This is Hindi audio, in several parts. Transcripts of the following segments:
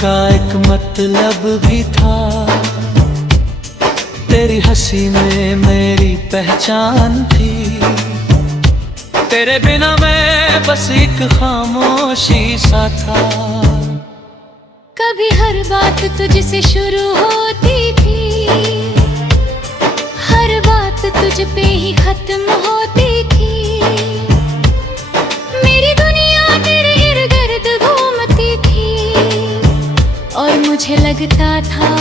का एक मतलब भी था, तेरी हंसी में मेरी पहचान थी। तेरे बिना मैं बस एक खामोशी सा था। कभी हर बात तुझसे शुरू होती थी, हर बात तुझ पे ही खत्म होती थी। मेरी दुनिया तेरे इर्द गिर्द घूमती थी और मुझे लगता था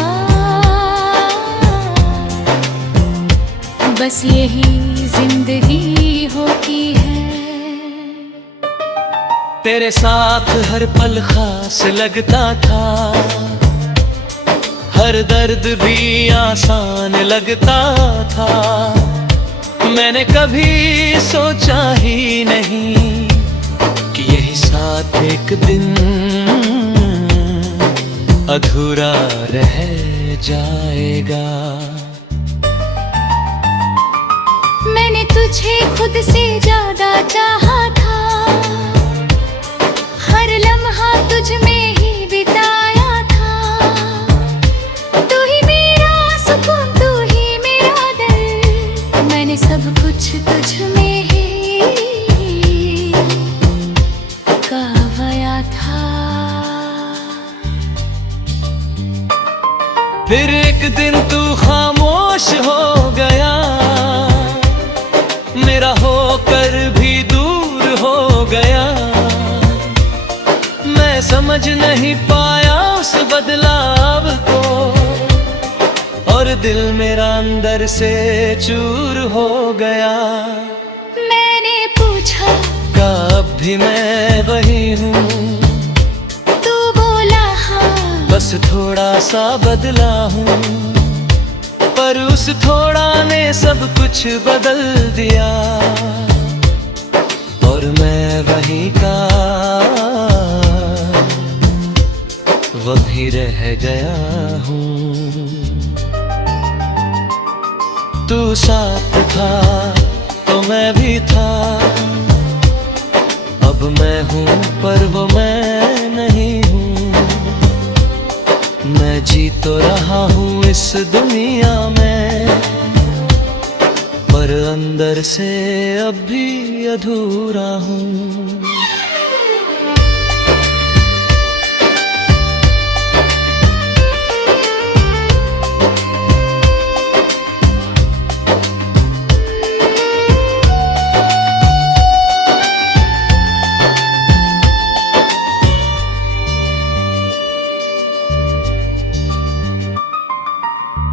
बस यही जिंदगी होती है। तेरे साथ हर पल खास लगता था, हर दर्द भी आसान लगता था। मैंने कभी सोचा ही नहीं कि यही साथ एक दिन अधूरा रह जाएगा। मैंने तुझे खुद से ज्यादा चाहा था, हर लम्हा तुझ में ही बिताया था। तू ही मेरा सुकून, तू ही मेरा दिल, मैंने सब कुछ तुझ में ही गवाया था। फिर एक दिन तू खामोश हो गया, मेरा होकर भी दूर हो गया। मैं समझ नहीं पाया उस बदलाव को, और दिल मेरा अंदर से चूर हो गया। मैंने पूछा कब भी मैं वही हूँ, तू बोला हाँ, बस थोड़ा सा बदला हूँ। पर उस थोड़ा ने सब कुछ बदल दिया, और मैं वहीं का वहीं रह गया हूँ। तू साथ था तो मैं भी था, अब मैं हूँ पर वो मैं नहीं हूँ। मैं जी तो रहा हूँ इस दुनिया में, पर अंदर से अब भी अधूरा हूँ।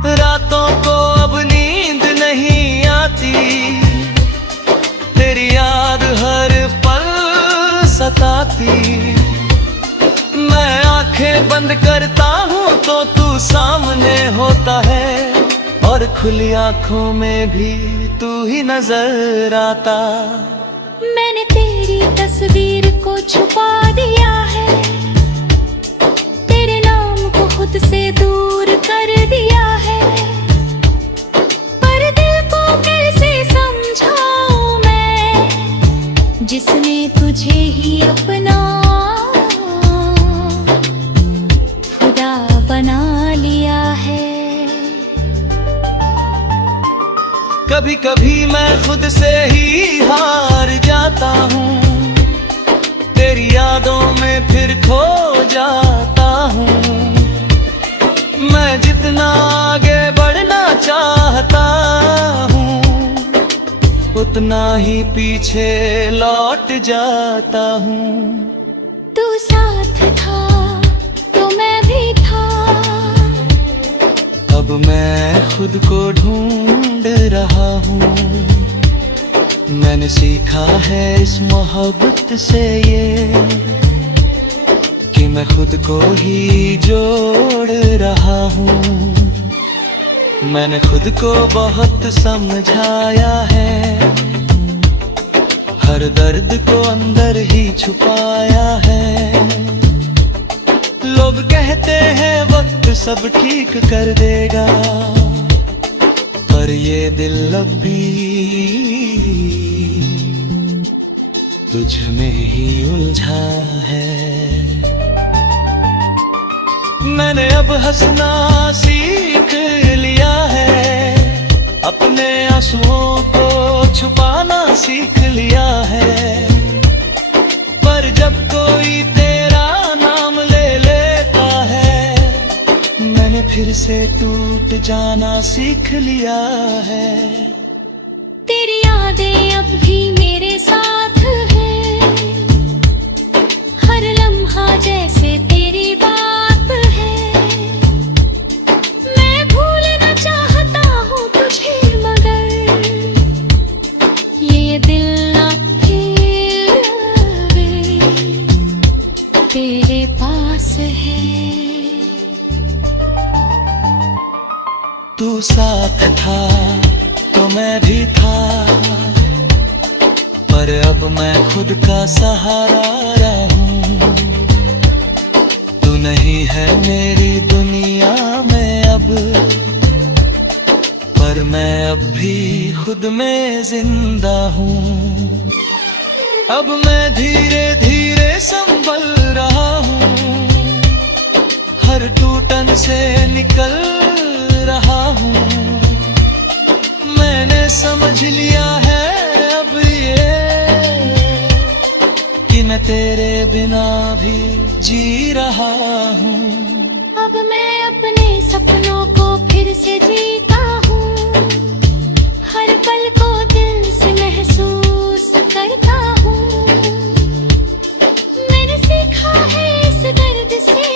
रातों को अब नींद नहीं आती, तेरी याद हर पल सताती। मैं आंखें बंद करता हूँ तो तू सामने होता है, और खुली आंखों में भी तू ही नजर आता। मैंने तेरी तस्वीर को छुपा दिया है, तेरे नाम को खुद से दूर कर दिया है। पर दिल को कैसे समझाऊं मैं, जिसने तुझे ही अपना खुदा बना लिया है। कभी कभी मैं खुद से ही हार जाता हूँ, तेरी यादों में फिर खो जाता हूँ। मैं जितना आगे बढ़ना चाहता हूँ, उतना ही पीछे लौट जाता हूँ। तू साथ था तो मैं भी था, अब मैं खुद को ढूंढ रहा हूँ। मैंने सीखा है इस मोहब्बत से ये, कि मैं खुद को ही जोड़ रहा हूँ। मैंने खुद को बहुत समझाया है, हर दर्द को अंदर ही छुपाया है। लोग कहते हैं वक्त सब ठीक कर देगा, पर ये दिल अब भी तुझ में ही उलझा है। मैंने अब हंसना सीख लिया है, अपने आंसुओं को छुपाना सीख लिया है। पर जब कोई तेरा नाम ले लेता है, मैंने फिर से टूट जाना सीख लिया है। तेरी यादें अब भी मेरे साथ है, हर लम्हा जैसे तेरी बात है। मैं भूलना चाहता हूँ तुझे, मगर ये दिल ना फिर तेरे पास है। तू साथ था तो मैं भी था, पर अब मैं खुद का सहारा हूँ। तू नहीं है मेरी दुनिया में अब, पर मैं अब भी खुद में जिंदा हूँ। अब मैं धीरे धीरे संभल रहा हूँ, हर टूटन से निकल रहा हूँ। मैंने समझ लिया है अब ये, कि मैं तेरे बिना भी जी रहा हूँ। अब मैं अपने सपनों को फिर से जीता हूँ, हर पल को दिल से महसूस करता हूँ। मैंने सीखा है इस दर्द से,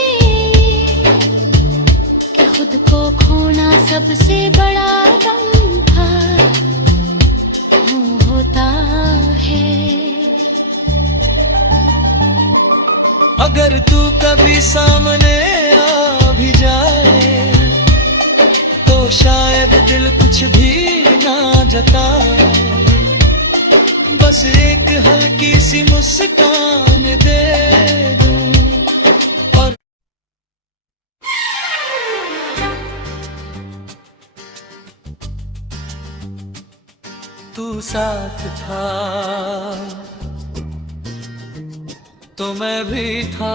कि खुद को खोना सबसे बड़ा गम था, वो होता है। अगर तू कभी सामने आ भी जाए, तो शायद दिल कुछ भी ना जताए। बस एक हल्की सी मुस्कान दे दूं, और तू साथ था तो मैं भी था।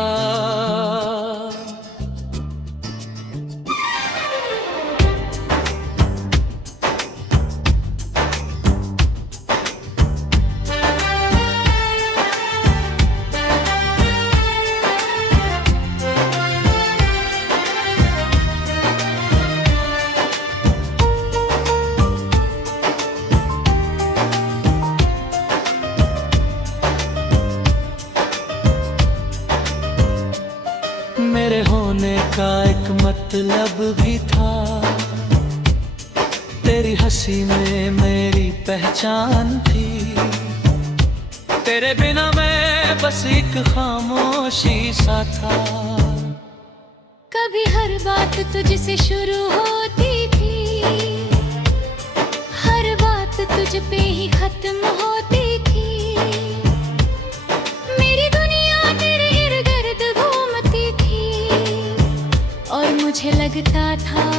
मेरे होने का एक मतलब भी था, तेरी हंसी में मेरी पहचान थी। तेरे बिना मैं बस एक खामोशी सा था। कभी हर बात तुझसे शुरू होती थी, हर बात तुझ पे ही खत्म होती थी। मेरी दुनिया तेरे इर्द गिर्द घूमती थी, और मुझे लगता था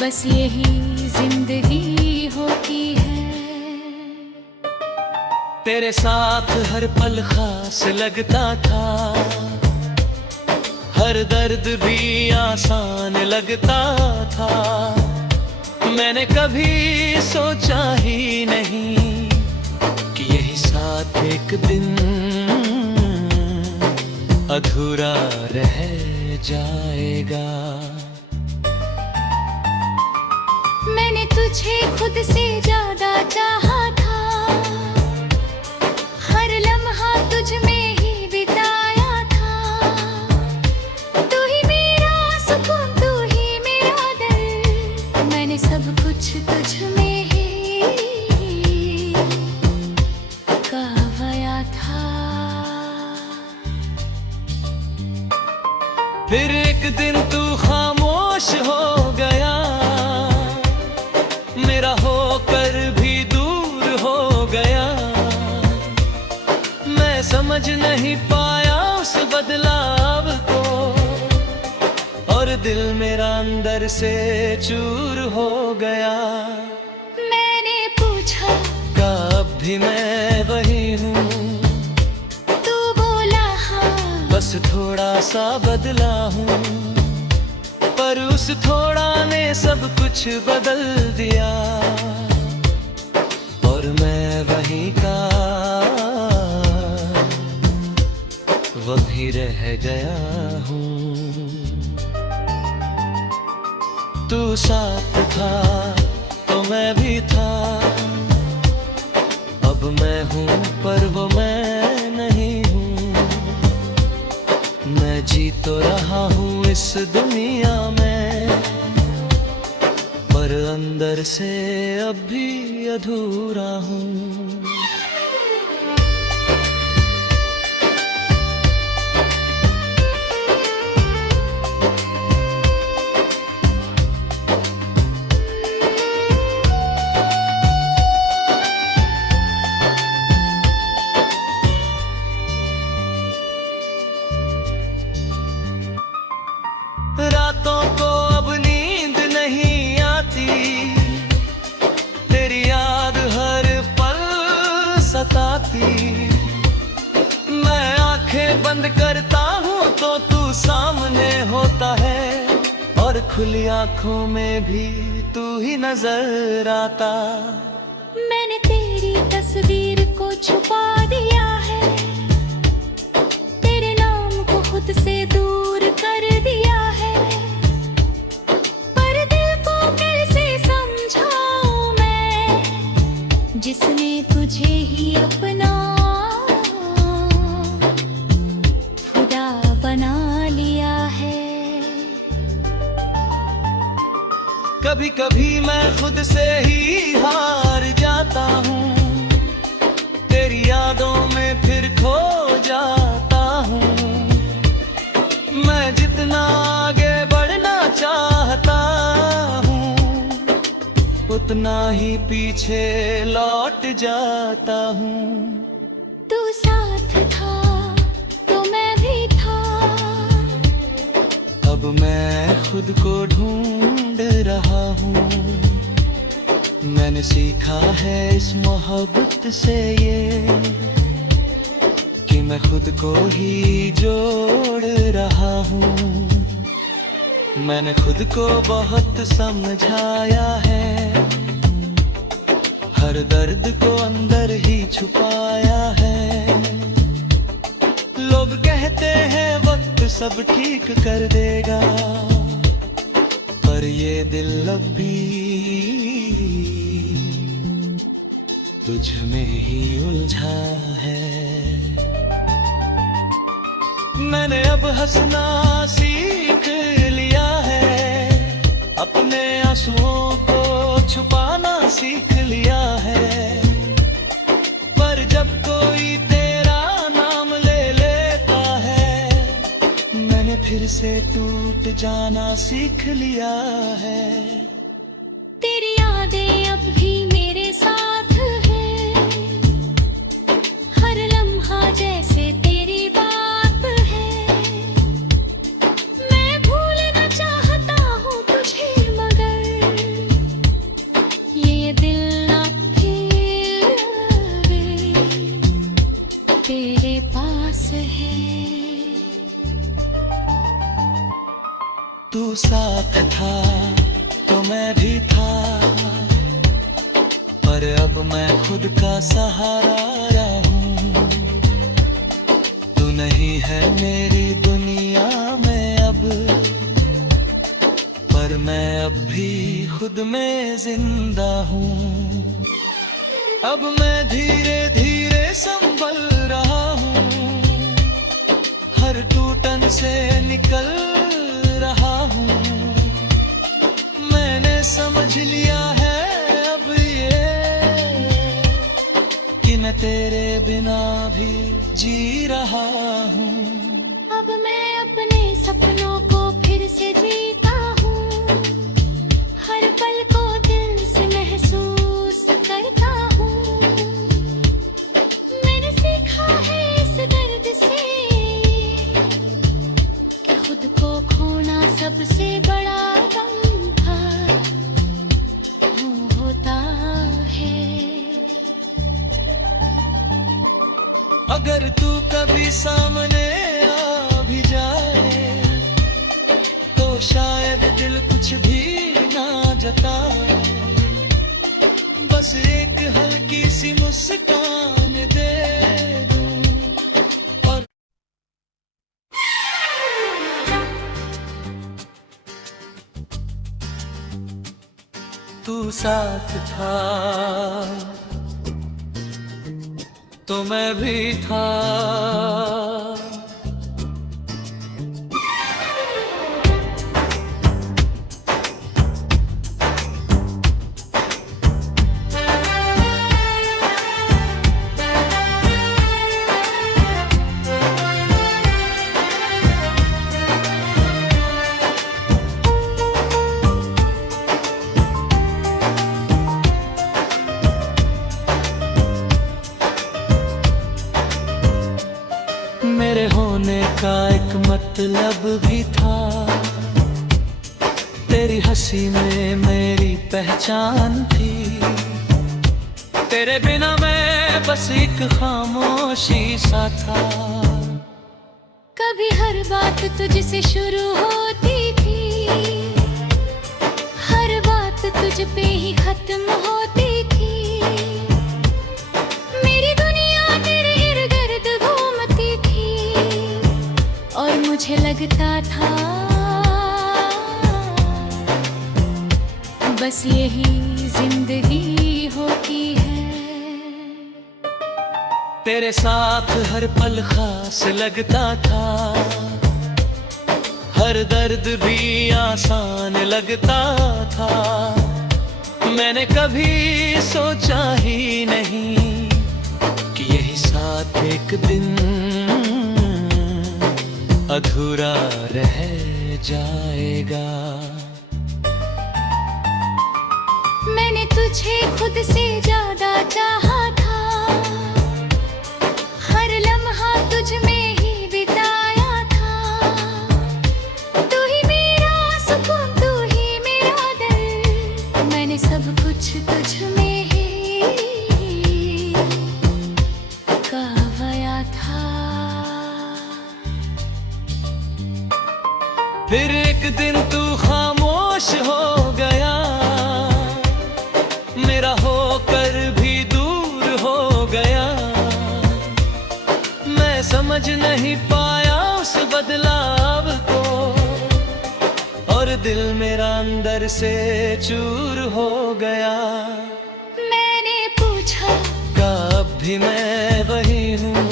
बस यही जिंदगी होती है। तेरे साथ हर पल खास लगता था, हर दर्द भी आसान लगता था। मैंने कभी सोचा ही नहीं कि यही साथ एक दिन अधूरा रह जाएगा। मैंने तुझे खुद से ज्यादा चाहा था, हर लम्हा तुझ में ही बिताया था। तू ही मेरा सुकून, तू ही मेरा दर्द, मैंने सब कुछ तुझ में ही गवाया था। फिर एक दिन तू खामोश हो गया, मेरा होकर भी दूर हो गया। मैं समझ नहीं पाया उस बदलाव को, और दिल मेरा अंदर से चूर हो गया। मैंने पूछा कब भी मैं वही हूँ, तू बोला हाँ बस थोड़ा सा बदला हूँ, पर उस थोड़ा ने सब कुछ बदल दिया। और मैं वहीं का वहीं रह गया हूँ। तू साथ था तो मैं भी था, अब मैं हूँ पर वो मैं नहीं हूँ। मैं जी तो रहा हूँ इस दुनिया में, पर अंदर से अब भी अधूरा हूँ। रातों को अब नींद नहीं आती, तेरी याद हर पल सताती। मैं आंखें बंद करता हूँ तो तू सामने होता है, और खुली आंखों में भी तू ही नजर आता। मैंने तेरी तस्वीर को छुपा दिया है, तेरे नाम को खुद से दूर कर दिया है। पर दिल को कैसे समझाऊं मैं, जिसने तुझे ही अपना खुदा बना लिया है। कभी कभी मैं खुद से ही हार जाता हूँ, तेरी यादों में फिर खो जाता हूँ। मैं जितना आगे बढ़ना चाहता हूँ, उतना ही पीछे लौट जाता हूँ। तू साथ था तो मैं भी था, अब मैं खुद को ढूंढ रहा हूँ। मैंने सीखा है इस मोहब्बत से ये, कि मैं खुद को ही जोड़ रहा हूँ। मैंने खुद को बहुत समझाया है, हर दर्द को अंदर ही छुपाया है। लोग कहते हैं वक्त सब ठीक कर देगा, पर ये दिल अब भी तुझ में ही उलझा है। मैंने अब हंसना सीख लिया है, अपने आंसुओं को छुपाना सीख लिया है। पर जब कोई तेरा नाम ले लेता है, मैंने फिर से टूट जाना सीख लिया है। तेरी यादें अब भी मेरे साथ है, हर लम्हा जैसे तेरी बात है। मैं भूलना चाहता हूँ तुझे, मगर ये दिल ना फिर तेरे पास है। तू साथ था तो मैं भी था, पर अब मैं खुद का सहारा हूँ। तू नहीं है मेरी दुनिया में अब, पर मैं अब भी खुद में जिंदा हूँ। अब मैं धीरे धीरे संभल रहा हूँ, हर टूटन से निकल रहा हूँ। मैंने समझ लिया है अब ये, कि मैं तेरे बिना भी जी रहा हूँ। अब मैं अपने सपनों को फिर से जीता हूँ, हर पल को दिल से महसूस करता हूँ। मैंने सीखा है इस दर्द से, कि खुद को खोना सबसे बड़ा गम था होता है। अगर तू कभी सामने आ तू साथ था तो मैं भी था। मेरे होने का एक मतलब भी था, तेरी हंसी में मेरी पहचान थी। तेरे बिना मैं बस एक खामोशी सा था। कभी हर बात तुझसे शुरू होती थी, हर बात तुझ पे ही खत्म होती थी। मेरी दुनिया तेरे इर्द गिर्द घूमती थी और मुझे लगता था बस यही जिंदगी होती है। तेरे साथ हर पल खास लगता था, हर दर्द भी आसान लगता था। मैंने कभी सोचा ही नहीं कि यही साथ एक दिन अधूरा रह जाएगा। मैंने तुझे खुद से ज्यादा चाहा था, हर लम्हा तुझ में ही बिताया था। तू ही मेरा सुकून, तू ही मेरा दर्द, मैंने सब कुछ तुझ में ही गवाया था। फिर एक दिन तू खामोश हो गया, मेरा होकर भी दूर हो गया। मैं समझ नहीं पाया उस बदलाव को, और दिल मेरा अंदर से चूर हो गया। मैंने पूछा कब भी मैं वही हूँ,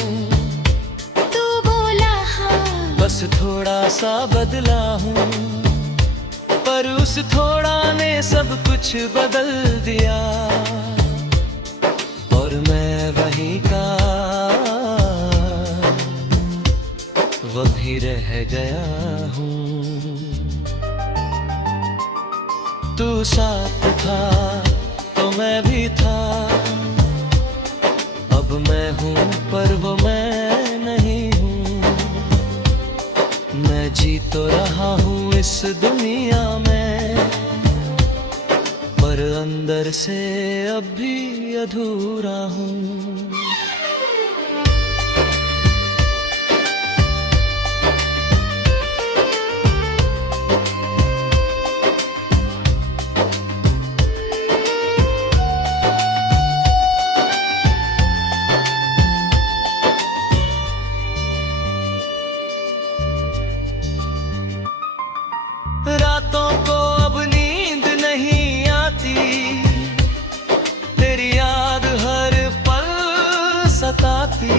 तू बोला हाँ, बस थोड़ा सा बदला हूँ। पर उस थोड़ा ने सब कुछ बदल दिया, और मैं वहीं का वहीं रह गया हूँ। तू साथ था तो मैं भी था, अब मैं हूँ पर वो मैं नहीं हूँ। मैं जी तो रहा हूँ इस दुनिया में, पर अंदर से अब भी अधूरा हूँ। रातों को अब नींद नहीं आती, तेरी याद हर पल सताती।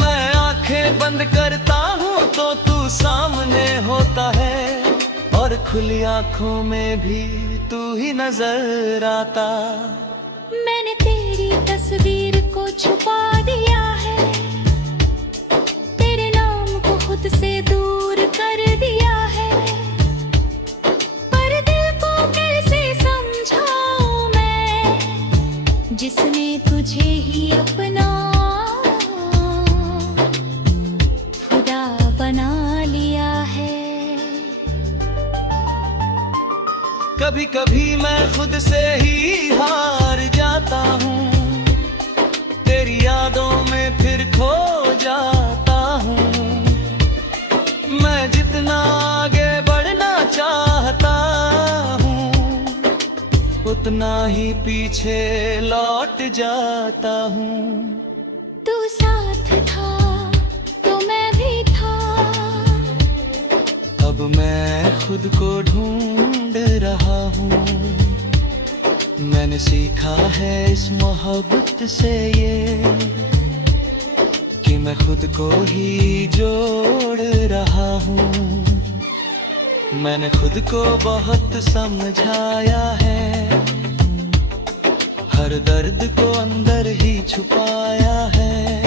मैं आंखें बंद करता हूँ तो तू सामने होता है, और खुली आंखों में भी तू ही नजर आता। मैंने तेरी तस्वीर को छुपा दिया है, तेरे नाम को खुद से दूर कर दिया है। पर दिल को कैसे समझाऊं मैं, जिसने तुझे ही अपना खुदा बना लिया है। कभी कभी मैं खुद से ही हार जाता हूँ, तेरी यादों में फिर खो जाता हूँ। मैं जितना आगे बढ़ना चाहता हूँ, उतना ही पीछे लौट जाता हूँ। तू साथ था तो मैं भी था, अब मैं खुद को ढूंढ ढूंढ रहा हूँ। मैंने सीखा है इस मोहब्बत से ये कि मैं खुद को ही जोड़ रहा हूँ। मैंने खुद को बहुत समझाया है, हर दर्द को अंदर ही छुपाया है।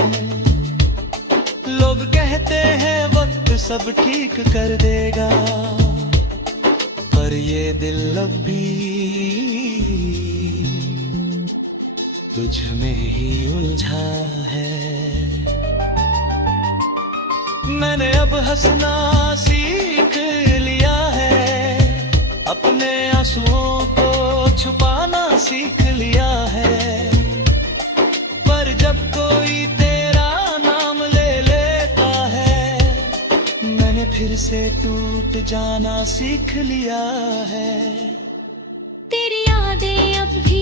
लोग कहते हैं वक्त सब ठीक कर देगा, पर ये दिल अब भी तुझ में ही उलझा है। मैंने अब हंसना सीख लिया है, अपने आंसुओं को छुपाना सीख लिया है। पर जब कोई तेरा नाम ले लेता है, मैंने फिर से टूट जाना सीख लिया है। तेरी यादें अब भी